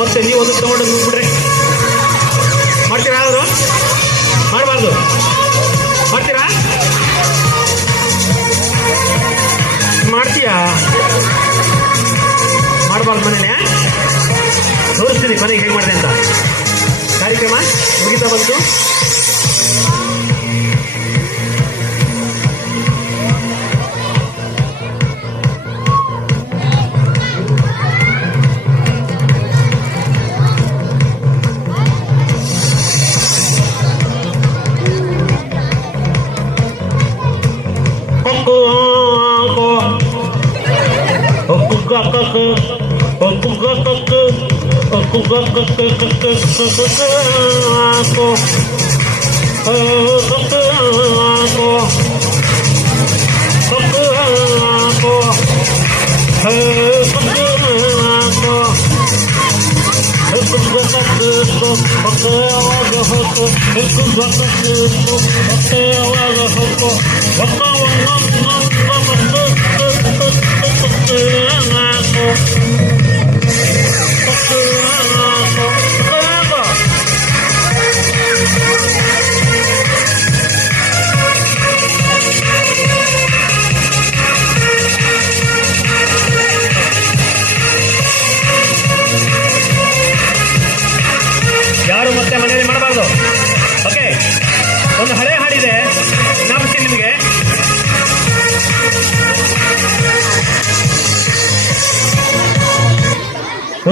ಮತ್ತೆ ನೀವು ಅದಕ್ಕೆ ತಗೊಂಡು ಬಿಡ್ರಿ ಮಾಡ್ತೀರಾ ಮಾಡಬಾರ್ದು. ಮಾಡ್ತೀರಾ? ಮಾಡ್ತೀಯಾ? ಮಾಡಬಾರ್ದು ಮನೇನೆ. ತೋರಿಸ್ತೀನಿ, ಮನೆಗೆ ಹೇಗೆ ಮಾಡಿದೆ ಅಂತ. ಕಾರ್ಯಕ್ರಮ ಮುಗಿತಾ ಬಂತು. ಕೊಕ್ಕು ಕೊಕ್ಕು ಕೊಕ್ಕು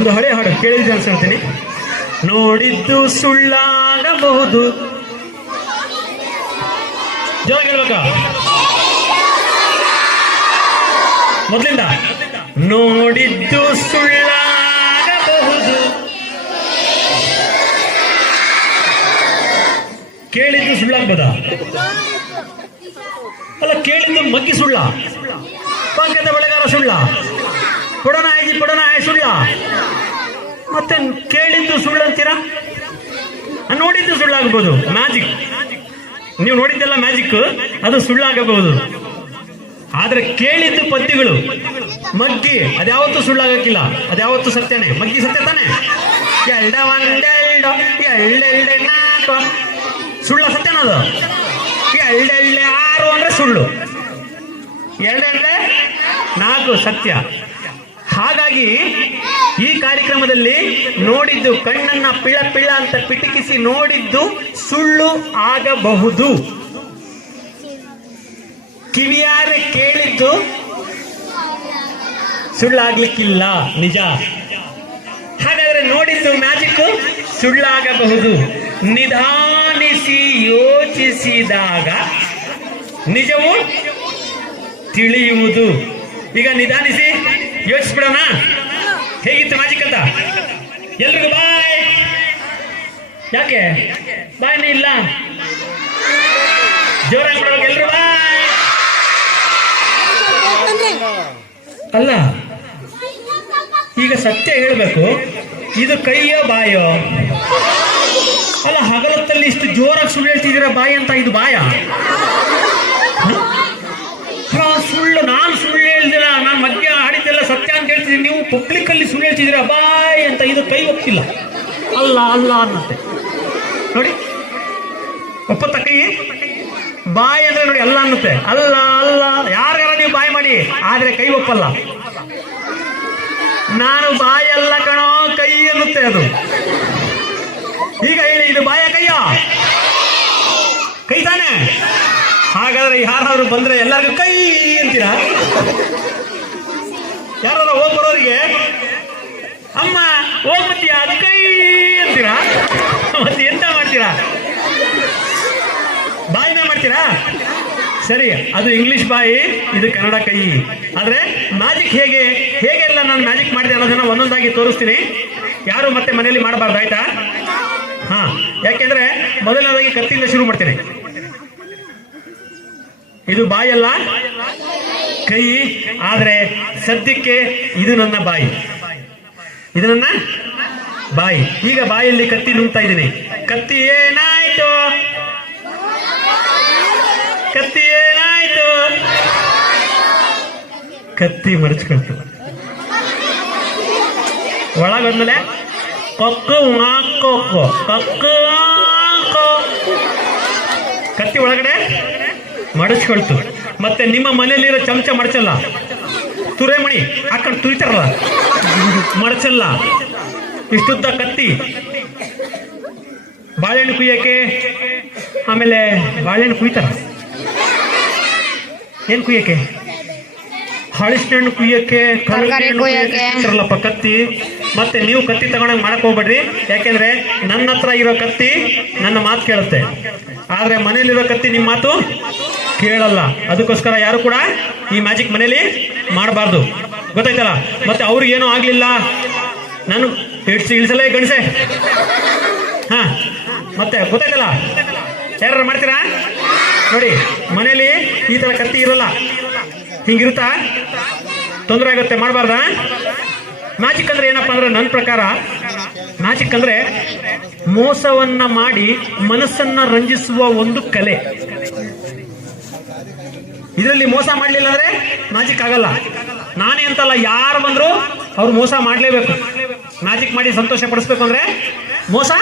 ಒಂದು ಹಳೆ ಹಾಡು ಕೇಳಿದ್ದೆ ಅನ್ಸ್ಕೊಳ್ತೀನಿ ನೋಡಿದ್ದು ಸುಳ್ಳಾಗಬಹುದು. ಜೋಗಿರ್ಬೇಕ ಮೊದಲಿಂದ. ನೋಡಿದ್ದು ಸುಳ್ಳಾಗಬಹುದು. ಕೇಳಿದ್ದು ಸುಳ್ಳಾಗ್ಬೋದಾ? ಅಲ್ಲ, ಕೇಳಿದ್ದು ಮಗ್ಗಿ ಸುಳ್ಳ. ಪಂಕದ ಬೆಳೆಗಾರ ಸುಳ್ಳ. ಪುಡನ ಆಯ್ತು, ಕೊಡೋಣ ಆಯ್ ಸುಳ್ಳ ಮತ್ತೆ ಕೇಳಿದ್ದು ಸುಳ್ಳು ಅಂತೀರಾ? ನೋಡಿದ್ದು ಸುಳ್ಳಾಗಬಹುದು ಮ್ಯಾಜಿಕ್ ನೀವು ನೋಡಿದ್ದೆಲ್ಲ ಮ್ಯಾಜಿಕ್ ಅದು ಸುಳ್ಳಾಗಬಹುದು ಆದ್ರೆ ಕೇಳಿದ್ದು ಪದ್ಯಗಳು. ಮಗ್ಗಿ, ಅದ್ಯಾವತ್ತೂ ಸುಳ್ಳಾಗಕ್ಕಿಲ್ಲ ಅದ್ಯಾವತ್ತು ಸತ್ಯನೇ. ಮಗ್ಗಿ ಸತ್ಯ ತಾನೆ? ಎಲ್ಡ ಒಂದೆಲ್ಡು ಎಳ್ಳೆಲ್ಡೆ ನಾಲ್ಕು ಎಳ್ಳೆಳ್ಳೆ ಆರು ಅಂದ್ರೆ ಸುಳ್ಳು ಎರಡೆಲ್ಡೆ ನಾಲ್ಕು ಸತ್ಯ ಹಾಗಾಗಿ ಈ ಕಾರ್ಯಕ್ರಮದಲ್ಲಿ ನೋಡಿದ್ದು ಕಣ್ಣನ್ನ ಪಿಳ ಪಿಳ ಅಂತ ಪಿಟಿಕಿಸಿ ನೋಡಿದ್ದು ಸುಳ್ಳು ಆಗಬಹುದು. ಕಿವಿಯಾರೆ ಕೇಳಿದ್ದು ಸುಳ್ಳಾಗ್ಲಿಕ್ಕಿಲ್ಲ, ನಿಜ. ಹಾಗಾದ್ರೆ ನೋಡಿದ್ದು ಮ್ಯಾಜಿಕ್ ಸುಳ್ಳಾಗಬಹುದು. ನಿಧಾನಿಸಿ ಯೋಚಿಸಿದಾಗ ನಿಜವು ತಿಳಿಯುವುದು. ಈಗ ನಿಧಾನಿಸಿ. ಯೋಚಿಸ್ಬಿಡೋಣ? ಹೇಗಿತ್ತು ಮ್ಯಾಜಿಕ್ ಅಂತ ಎಲ್ರಿಗೂ ಬಾಯ್. ಯಾಕೆ? ಬಾಯ್ನೇ ಇಲ್ಲ. ಜೋರಾಗಿ ಬಿಡೋಕೆ ಎಲ್ರು ಬಾಯ್. ಅಲ್ಲ, ಈಗ ಸತ್ಯ ಹೇಳಬೇಕು. ಇದು ಕೈಯೋ ಬಾಯೋ? ಅಲ್ಲ, ಹಗಲತ್ತಲ್ಲಿ ಇಷ್ಟು ಜೋರಾಗಿ ಸುಳ್ಳು ಹೇಳ್ತಿದ್ದೀರಾ ಬಾಯಿ ಅಂತ? ಇದು ಬಾಯ? ಹೇಳ್ತಿದ್ದೀನಿ ನೀವು ಪಬ್ಲಿಕ್ ಅಲ್ಲಿ ಸುಳ್ಳು ಹೇಳ್ತಿದ್ದೀರಾ? ಬಾಯ್ ಅಂತ ಇದು ಕೈ ಒಪ್ಪಿಲ್ಲ ಅಲ್ಲ ಅಲ್ಲ ಅನ್ನತ್ತೆ. ನೋಡಿ. ಒಪ್ಪತ್ತ ಕೈ? ಬಾಯ್ ಅಂದ್ರೆ ನೋಡಿ ಅಲ್ಲ ಅನ್ನುತ್ತೆ. ಅಲ್ಲ ಅಲ್ಲ. ಯಾರ್ಯಾರ ನೀವು ಬಾಯ್ ಮಾಡಿ? ಆದ್ರೆ ಕೈ ಒಪ್ಪಲ್ಲ. ನಾನು ಬಾಯಿ ಅಲ್ಲ ಕಣೋ, ಕೈ ಅನ್ನುತ್ತೆ ಅದು. ಈಗ ಹೇಳಿ, ಇದು ಬಾಯ ಕೈಯ? ಕೈ ತಾನೆ? ಹಾಗಾದ್ರೆ ಯಾರಾದ್ರೂ ಬಂದ್ರೆ ಎಲ್ಲರಿಗೂ ಕೈ ಅಂತೀರಾ? ಯಾರಾದ್ರೂ ಹೋಗಿ ಬರೋರಿಗೆ? ಅಮ್ಮ, ಹೋಗ್ಬಿಟ್ಟಿಯಾ? ಕೈ ಅಂತೀರಾ? ಮತ್ತೆ ಎಂತ ಮಾಡ್ತೀರಾ? ಬಾಯಿನ ಮಾಡ್ತೀರಾ? ಸರಿ, ಅದು ಇಂಗ್ಲಿಷ್ ಬಾಯಿ, ಇದು ಕನ್ನಡ ಕೈ. ಆದ್ರೆ ಮ್ಯಾಜಿಕ್ ಹೇಗೆ? ಹೇಗೆಲ್ಲ ನಾನು ಮ್ಯಾಜಿಕ್ ಮಾಡಿದೆ ಅನ್ನೋದನ್ನ ಒಂದೊಂದಾಗಿ ತೋರಿಸ್ತೀನಿ. ಯಾರು ಮತ್ತೆ ಮನೆಯಲ್ಲಿ ಮಾಡಬಾರ್ದು, ಆಯ್ತಾ? ಹಾ, ಯಾಕೆಂದ್ರೆ ಮೊದಲನೇದಾಗಿ ಕತ್ತಿಯಿಂದ ಶುರು ಮಾಡ್ತೀನಿ. ಇದು ಬಾಯಲ್ಲ? ಕೈ, ಆದ್ರೆ ಸದ್ಯಕ್ಕೆ ಇದು ನನ್ನ ಬಾಯಿ. ಇದು ನನ್ನ ಬಾಯಿ. ಈಗ ಬಾಯಲ್ಲಿ ಕತ್ತಿ ನುಂಗ್ತಾ ಇದ್ದೀನಿ. ಕತ್ತಿ ಏನಾಯ್ತು? ಕತ್ತಿ ಏನಾಯ್ತು? ಕತ್ತಿ ಮಡಚ್ಕೊಳ್ತು ಒಳಗೊಂದ್ಮೇಲೆ ಕೊಕ್ಕು ಮಾಕೋ ಕೊಕ್ಕು. ಕತ್ತಿ ಒಳಗಡೆ ಮಡಚ್ಕೊಳ್ತು. ಮತ್ತೆ ನಿಮ್ಮ ಮನೆಯಲ್ಲಿರೋ ಚಮಚ ಮಡಚಲ್ಲ? ತುರೇಮಣಿ ಹಾಕೊಂಡು ತುರಿತಾರಲ್ಲ ಮಡಚಲ್ಲ? ಇಷ್ಟುದ್ದ ಕತ್ತಿ. ಬಾಳೆಹಣ್ಣು ಕುಯ್ಯಕ್ಕೆ? ಆಮೇಲೆ ಬಾಳೆಹಣ್ಣು ಕುಯ್ತಾರ? ಏನ್ ಕುಯ್ಯಕ್ಕೆ? ಹಣ್ಣು ಕುಯ್ಯಕ್ಕೆ ಕಲ್ಲಂಗಡಿ ಹಣ್ಣು ಕುಯ್ಯಕ್ಕೆ ಕತ್ತಿ. ಮತ್ತೆ ನೀವು ಕತ್ತಿ ತಗೊಂಡಂಗೆ ಮಾಡಕ್ ಹೋಗ್ಬೇಡ್ರಿ. ಯಾಕೆಂದ್ರೆ ನನ್ನ ಹತ್ರ ಇರೋ ಕತ್ತಿ ನನ್ನ ಮಾತು ಕೇಳುತ್ತೆ. ಆದ್ರೆ ಮನೇಲಿರೋ ಕತ್ತಿ ನಿಮ್ಮ ಮಾತು? ಕೇಳಲ್ಲ. ಅದಕ್ಕೋಸ್ಕರ ಯಾರು ಕೂಡ ಈ ಮ್ಯಾಜಿಕ್ ಮನೇಲಿ ಮಾಡಬಾರ್ದು. ಗೊತ್ತಾಯ್ತಲ್ಲ? ಮತ್ತೆ ಅವ್ರಿಗೆ ಏನೂ ಆಗ್ಲಿಲ್ಲ. ನಾನು ಹಿಡ್ಸಿ ಇಳಿಸಲೇ ಗಣಿಸೆ ಹಾ, ಮತ್ತೆ ಗೊತ್ತಾಯ್ತಲ್ಲ? ಯಾರು ಮಾಡ್ತೀರಾ? ನೋಡಿ ಮನೇಲಿ ಈ ತರ ಕತ್ತಿ ಇರಲ್ಲ. ಹಿಂಗಿರುತ್ತಾ? ತೊಂದರೆ ಆಗುತ್ತೆ, ಮಾಡಬಾರ್ದಾ? ಮ್ಯಾಜಿಕ್ ಅಂದ್ರೆ ಏನಪ್ಪ ಅಂದ್ರೆ ನನ್ನ ಪ್ರಕಾರ, ಮ್ಯಾಜಿಕ್ ಅಂದ್ರೆ ಮೋಸವನ್ನ ಮಾಡಿ ಮನಸ್ಸನ್ನ ರಂಜಿಸುವ ಒಂದು ಕಲೆ. ಇದರಲ್ಲಿ ಮೋಸ ಮಾಡ್ಲಿಲ್ಲ ಅಂದ್ರೆ ಮ್ಯಾಜಿಕ್ ಆಗಲ್ಲ. ನಾನೇ ಅಂತಲ್ಲ, ಯಾರು ಬಂದ್ರು ಅವ್ರು ಮೋಸ ಮಾಡ್ಲೇಬೇಕು. ಮ್ಯಾಜಿಕ್ ಮಾಡಿ ಸಂತೋಷ ಪಡಿಸ್ಬೇಕು ಅಂದ್ರೆ ಮೋಸ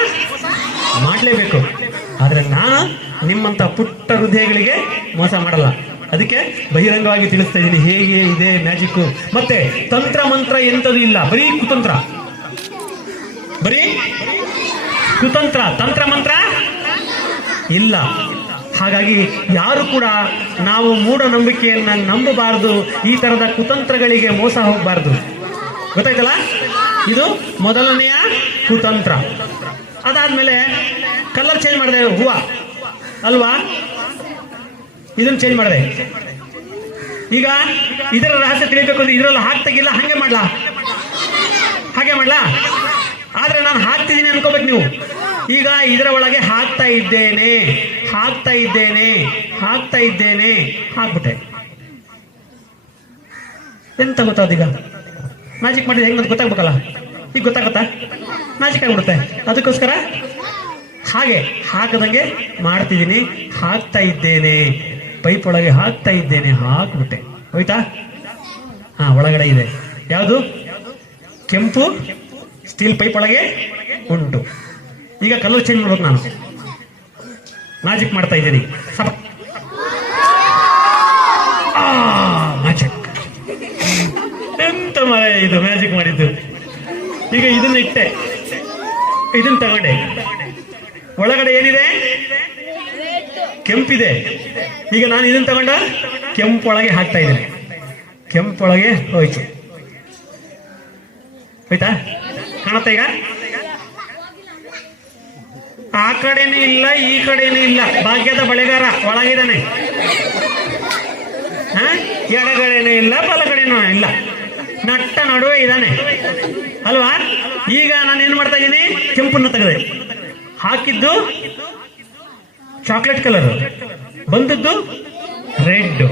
ಮಾಡ್ಲೇಬೇಕು. ಆದ್ರೆ ನಾನು ನಿಮ್ಮಂತ ಪುಟ್ಟ ಹೃದಯಗಳಿಗೆ ಮೋಸ ಮಾಡಲ್ಲ. ಅದಕ್ಕೆ ಬಹಿರಂಗವಾಗಿ ತಿಳಿಸ್ತಾ ಇದ್ದೀನಿ, ಹೇಗೆ ಇದೆ ಮ್ಯಾಜಿಕ್ ಮತ್ತೆ ತಂತ್ರ ಮಂತ್ರ ಎಂತದೂ ಇಲ್ಲ, ಬರೀ ಕುತಂತ್ರ. ಬರೀ ಕುತಂತ್ರ, ತಂತ್ರ ಮಂತ್ರ ಇಲ್ಲ. ಹಾಗಾಗಿ ಯಾರು ಕೂಡ ನಾವು ಮೂಢನಂಬಿಕೆಯನ್ನು ನಂಬಬಾರದು, ಈ ತರದ ಕುತಂತ್ರಗಳಿಗೆ ಮೋಸ ಹೋಗಬಾರದು. ಗೊತ್ತಾಯ್ತಲ್ಲ? ಇದು ಮೊದಲನೆಯ ಕುತಂತ್ರ. ಅದಾದ್ಮೇಲೆ ಕಲರ್ ಚೇಂಜ್ ಮಾಡಿದೆ, ಹೂವ. ಅಲ್ವಾ? ಇದನ್ನ ಚೇಂಜ್ ಮಾಡಿದೆ. ಈಗ ಇದರ ರಹಸ್ಯ ತಿಳಿಬೇಕು ಅಂದ್ರೆ ಇದರಲ್ಲಿ ಹಾಕ್ತಾಗಿಲ್ಲ ಹಂಗೆ ಮಾಡ್ಲಾ? ಹಾಗೆ ಮಾಡ್ಲಾ? ಆದ್ರೆ ನಾನು ಹಾಕ್ತಿದ್ದೀನಿ ಅನ್ಕೋಬೇಕು ನೀವು. ಈಗ ಇದರ ಒಳಗೆ ಹಾಕ್ತಾ ಇದ್ದೇನೆ. ಹಾಕ್ತಾ ಇದ್ದೇನೆ ಹಾಕ್ತಾ ಇದ್ದೇನೆ ಹಾಕ್ಬಿಟ್ಟೆ. ಎಂತ ಗೊತ್ತಾದೀಗ ಮ್ಯಾಜಿಕ್ ಮಾಡಿದ್ರೆ ಹೆಂಗ್ ಗೊತ್ತಾಗ್ಬೇಕಲ್ಲ? ಈಗ ಗೊತ್ತಾಗುತ್ತಾ? ಮ್ಯಾಜಿಕ್ ಆಗ್ಬಿಡುತ್ತೆ. ಅದಕ್ಕೋಸ್ಕರ ಹಾಗೆ ಹಾಕದಂಗೆ ಮಾಡ್ತಿದ್ದೀನಿ. ಹಾಕ್ತಾ ಇದ್ದೇನೆ. ಪೈಪ್ ಒಳಗೆ ಹಾಕ್ತಾ ಇದ್ದೇನೆ. ಹಾಕ್ಬಿಟ್ಟೆ. ಹೋಯ್ತಾ? ಹಾ, ಒಳಗಡೆ ಇದೆ. ಯಾವುದು? ಕೆಂಪು, ಸ್ಟೀಲ್ ಪೈಪ್ ಒಳಗೆ ಉಂಟು. ಈಗ ಕಲರ್ ಚೇಂಜ್ ಮಾಡ್ಬೇಕು ನಾನು. ಮ್ಯಾಜಿಕ್ ಮಾಡ್ತಾ ಇದ್ದೀನಿ. ಮ್ಯಾಜಿಕ್ ಎಂತ ಮರ ಇದು ಮ್ಯಾಜಿಕ್ ಮಾಡಿದ್ದು? ಈಗ ಇದನ್ನ ಇಟ್ಟೆ. ಇದನ್ನ ತಗೊಂಡೆ. ಒಳಗಡೆ ಏನಿದೆ? ಕೆಂಪಿದೆ. ಈಗ ನಾನು ಇದನ್ನ ತಗೊಂಡ? ಕೆಂಪೊಳಗೆ ಹಾಕ್ತಾ ಇದ್ದೇನೆ. ಕೆಂಪೊಳಗೆ ಹೋಯ್ತು. ಆಯ್ತಾ ಕಾಣುತ್ತಾ ಈಗ? ಆ ಕಡೆನೂ ಇಲ್ಲ, ಈ ಕಡೆನೂ ಇಲ್ಲ. ಭಾಗ್ಯದ ಬಳೆಗಾರ ಒಳಗಿದ್ದಾನೆ. ಹ? ಎಡಗಡೆನೂ ಇಲ್ಲ, ಬಲಗಡೆನೂ ಇಲ್ಲ. ನಟ್ಟ ನಡುವೆ ಇದ್ದಾನೆ. ಅಲ್ವಾ? ಈಗ ನಾನು ಏನ್ ಮಾಡ್ತಾ ಇದ್ದೀನಿ? ಕೆಂಪನ್ನ ತೆಗೆದೆ. ಹಾಕಿದ್ದು ಚಾಕ್ಲೇಟ್ ಕಲರ್ ಬಂದದ್ದು ರೆಡ್.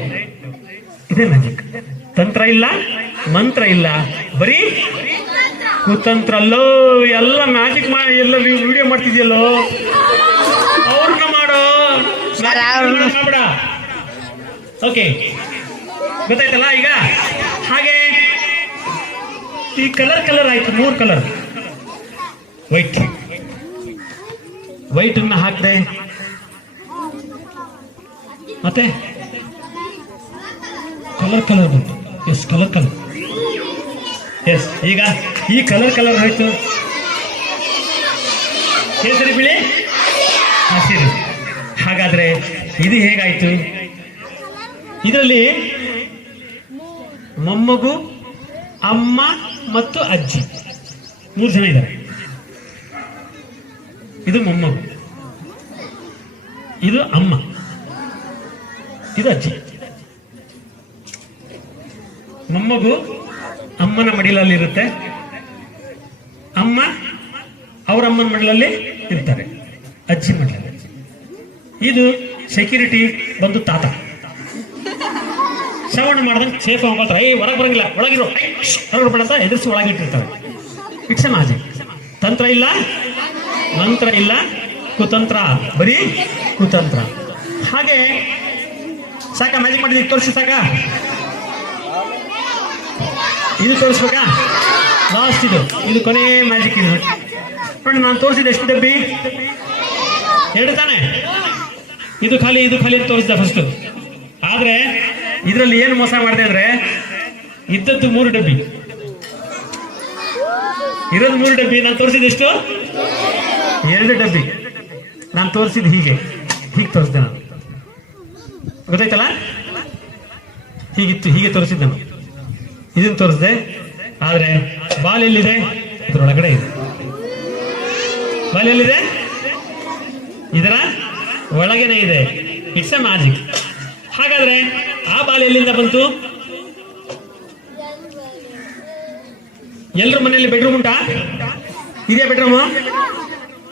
ಇದೇ ಮ್ಯಾಜಿಕ್ ತಂತ್ರ ಇಲ್ಲ, ಮಂತ್ರ ಇಲ್ಲ. ಬರೀ ಕುತಂತ್ರ ಅಲ್ಲೋ ಎಲ್ಲ ಮ್ಯಾಜಿಕ್ ಮಾಡಿ ಎಲ್ಲ ವಿಡಿಯೋ ಮಾಡ್ತಿದ್ಯಲ್ಲೋ? ಅವ್ರನ್ನ ಮಾಡೋ. ಮಾಡ್ಬೇಡ. ಓಕೆ ಗೊತ್ತಾಯ್ತಲ್ಲ ಈಗ? ಹಾಗೆ ಈ ಕಲರ್ ಕಲರ್ ಆಯ್ತು ಮೂರು ಕಲರ್ ವೈಟ್ ವೈಟ್ ಅನ್ನ ಹಾಕ್ದೆ. ಮತ್ತೆ? ಕಲರ್ ಕಲರ್ ಬಂತು. ಎಸ್ ಕಲರ್ ಕಲರ್ ಎಸ್ ಈಗ? ಈ ಕಲರ್ ಕಲರ್ ಆಯ್ತು. ಕೇಸರಿ ಬಿಳಿ? ಹಸಿರು. ಹಾಗಾದ್ರೆ ಇದು ಹೇಗಾಯ್ತು? ಇದರಲ್ಲಿ ಮೊಮ್ಮಗು, ಅಮ್ಮ ಮತ್ತು ಅಜ್ಜಿ. ಮೂರು ಜನ ಇದ್ದಾರೆ. ಇದು ಮೊಮ್ಮಗು. ಇದು ಅಮ್ಮ. ಇದು ಅಜ್ಜಿ. ಮೊಮ್ಮಗು ಅಮ್ಮನ ಮಡಿಲಲ್ಲಿರುತ್ತೆ. ಅಮ್ಮ ಅವ್ರ ಅಮ್ಮನ ಮನೆಯಲ್ಲಿ ಇರ್ತಾರೆ, ಅಜ್ಜಿ ಮನೆಯಲ್ಲಿ. ಇದು ಸೆಕ್ಯೂರಿಟಿ ಬಂದು ತಾತ. ಶ್ರವಣ ಮಾಡ್ದಂಗೆ ಸೇಫ್ ಮಾತ್ರ. ಏ ಹೊರಗೆ ಬರಂಗಿಲ್ಲ, ಒಳಗಿರೋ. ಹೊರಗೆ ಬಿಡತ್ತ ಎದುರಿಸಿ ಒಳಗಿಟ್ಟಿರ್ತಾರೆ ಇಟ್ಸ್ ಎ ಮ್ಯಾಜಿಕ್ ತಂತ್ರ ಇಲ್ಲ, ಮಂತ್ರ ಇಲ್ಲ, ಕುತಂತ್ರ. ಬರೀ ಕುತಂತ್ರ. ಹಾಗೆ ಸಾಕ ಮ್ಯಾಜಿಕ್ ಮಾಡಿದೀವಿ ತೋರಿಸಿ ಸಾಕ. ಇದು ತೋರಿಸ್ಬೇಕಾ? ಲಾಸ್ಟ್ ಇದು. ಇದು ಕೊನೆ ಮ್ಯಾಜಿಕ್ ಇದು. ನೋಡಿ ನಾನು ತೋರಿಸಿದೆ ಎಷ್ಟು ಡಬ್ಬಿ ಎರಡು ತಾನೆ. ಇದು ಖಾಲಿ ಇದು ಖಾಲಿ ತೋರಿಸಿದೆ ಫಸ್ಟ್ ಆದ್ರೆ ಇದರಲ್ಲಿ ಏನು ಮೋಸ ಮಾಡಿದೆ ಅಂದ್ರೆ ಇದ್ದದ್ದು ಮೂರು ಡಬ್ಬಿ. ಇರೋದು ಮೂರು ಡಬ್ಬಿ. ನಾನು ತೋರಿಸಿದ ಎಷ್ಟು? ಎರಡು ಡಬ್ಬಿ. ನಾನು ತೋರಿಸಿದ ಹೀಗೆ. ಹೀಗೆ ತೋರಿಸಿದೆ ನಾನು. ಗೊತ್ತಾಯ್ತಲ್ಲ? ಹೀಗಿತ್ತು, ಹೀಗೆ ತೋರಿಸಿದ್ದೆ ನಾನು. ಇದನ್ನು ತೋರಿಸಿದೆ. ಆದ್ರೆ ಬಾಲ್ ಎಲ್ಲಿದೆ? ಅದರೊಳಗಡೆ ಇದೆ. ಬಾಲ್ ಎಲ್ಲಿದೆ? ಇದರ ಒಳಗೇನೆ ಇದೆ. ಇಟ್ಸ್ ಎ ಮ್ಯಾಜಿಕ್ ಹಾಗಾದ್ರೆ ಆ ಬಾಲ್ ಎಲ್ಲಿಂದ ಬಂತು? ಎಲ್ರ ಮನೆಯಲ್ಲಿ ಬೆಡ್ರೂಮ್ ಉಂಟಾ? ಇದೆಯಾ ಬೆಡ್ರೂಮ್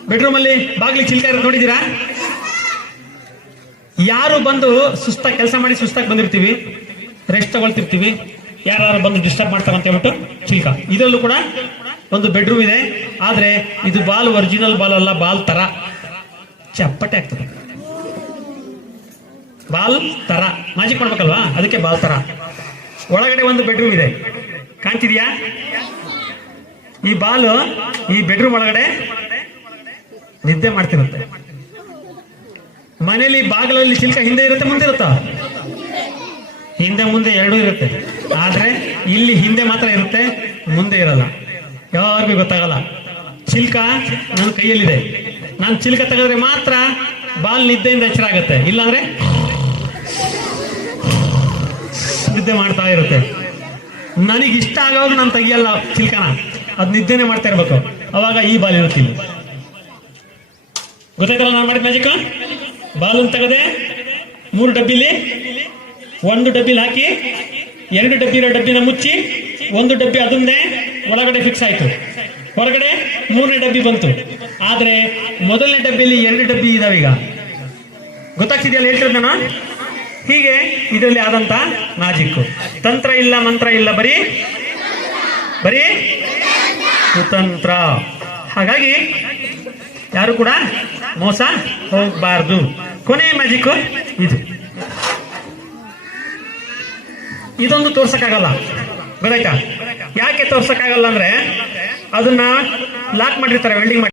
ಬೆಡ್ರೂಮ್ ಅಲ್ಲಿ ಬಾಗ್ಲಿಗೆ ಚಿಲ್ಕ ಇರೋದು ನೋಡಿದ್ದೀರಾ? ಯಾರು ಬಂದು ಸುಸ್ತಾಗಿ ಕೆಲಸ ಮಾಡಿ ಸುಸ್ತಾಗಿ ಬಂದಿರ್ತೀವಿ. ರೆಸ್ಟ್ ತಗೊಳ್ತಿರ್ತೀವಿ. ಯಾರು ಬಂದು ಡಿಸ್ಟರ್ಬ್ ಮಾಡ್ತಾರೆ ಅಂತ ಹೇಳ್ಬಿಟ್ಟು ಚಿಲ್ಕ. ಇದರಲ್ಲೂ ಕೂಡ ಒಂದು ಬೆಡ್ರೂಮ್ ಇದೆ. ಆದ್ರೆ ಇದು ಬಾಲ್ ಒರಿಜಿನಲ್ ಬಾಲ್ ಅಲ್ಲ, ಬಾಲ್ ತರ. ಚಪ್ಪಟೆ ಆಗ್ತದೆ. ಬಾಲ್ ತರ. ಮ್ಯಾಜಿಕ್ ಮಾಡ್ಬೇಕಲ್ವಾ? ಅದಕ್ಕೆ ಬಾಲ್ ತರ. ಒಳಗಡೆ ಒಂದು ಬೆಡ್ರೂಮ್ ಇದೆ. ಕಾಣ್ತಿದ್ಯಾ? ಈ ಬಾಲು ಈ ಬೆಡ್ರೂಮ್ ಒಳಗಡೆ ನಿದ್ದೆ ಮಾಡ್ತಿರುತ್ತೆ. ಮನೇಲಿ ಬಾಗಿಲಲ್ಲಿ ಚಿಲ್ಕ ಹಿಂದೆ ಇರುತ್ತೆ, ಮುಂದೆ ಇರುತ್ತಾ? ಹಿಂದೆ, ಮುಂದೆ ಎರಡೂ ಇರುತ್ತೆ. ಆದ್ರೆ ಇಲ್ಲಿ ಹಿಂದೆ ಮಾತ್ರ ಇರುತ್ತೆ, ಮುಂದೆ ಇರಲ್ಲ. ಯಾರಿಗೂ ಗೊತ್ತಾಗಲ್ಲ. ಚಿಲ್ಕ ನನ್ನ ಕೈಯಲ್ಲಿದೆ. ನಾನು ಚಿಲ್ಕ ತೆಗೆದ್ರೆ ಮಾತ್ರ ಬಾಲ್ ನಿದ್ದೆಯಿಂದ ಎಚ್ಚರ ಆಗುತ್ತೆ ಇಲ್ಲಾಂದ್ರೆ ನಿದ್ದೆ ಮಾಡ್ತಾ ಇರುತ್ತೆ. ನನಗೆ ಇಷ್ಟ ಆಗೋವಾಗ ನಾನು ತೆಗಿಯಲ್ಲ ಚಿಲ್ಕನ. ಅದ್ ನಿದ್ದೆನೆ ಮಾಡ್ತಾ ಇರ್ಬೇಕು. ಅವಾಗ ಈ ಬಾಲ್ ಇರುತ್ತಿಲ್ಲ ಗೊತ್ತಾಯ್ತಲ್ಲ ನಾನು ಮಾಡಿದ ಮ್ಯಾಜಿಕ್ ಬಾಲ್ ತೆಗೆದೆ ಮೂರು ಡಬ್ಬಿಲಿ, ಒಂದು ಡಬ್ಬಿಲಿ ಹಾಕಿ ಎರಡು ಡಬ್ಬಿ ಇರೋ ಡಬ್ಬಿನ ಮುಚ್ಚಿ, ಒಂದು ಡಬ್ಬಿ ಅದನ್ನೇ ಒಳಗಡೆ ಫಿಕ್ಸ್ ಆಯ್ತು. ಹೊರಗಡೆ ಮೂರನೇ ಡಬ್ಬಿ ಬಂತು. ಆದರೆ ಮೊದಲನೇ ಡಬ್ಬಿಯಲ್ಲಿ ಎರಡು ಡಬ್ಬಿ ಇದಾವೆ ಈಗ. ಗೊತ್ತಾಗ್ತಿದೆಯಲ್ಲ ಹೇಳ್ತಿರೋದು ನಾನು ಹೀಗೆ ಇದರಲ್ಲಿ ಆದಂತ ಮ್ಯಾಜಿಕ್ಕು ತಂತ್ರ ಇಲ್ಲ, ಮಂತ್ರ ಇಲ್ಲ, ಬರೀ ಬರೀ ಕುತಂತ್ರ. ಹಾಗಾಗಿ ಯಾರು ಕೂಡ ಮೋಸ ಹೋಗಬಾರ್ದು. ಕೊನೆಯ ಮ್ಯಾಜಿಕ್ಕು ಇದು. ಇದೊಂದು ತೋರ್ಸಕ್ಕಾಗಲ್ಲ. ಗೊತ್ತಾಯ್ತಾ? ಯಾಕೆ ತೋರ್ಸಕ್ಕಾಗಲ್ಲ ಅಂದ್ರೆ ಅದನ್ನ ಲಾಕ್ ಮಾಡಿರ್ತಾರೆ ವೆಲ್ಡಿಂಗ್ ಮಾಡಿ.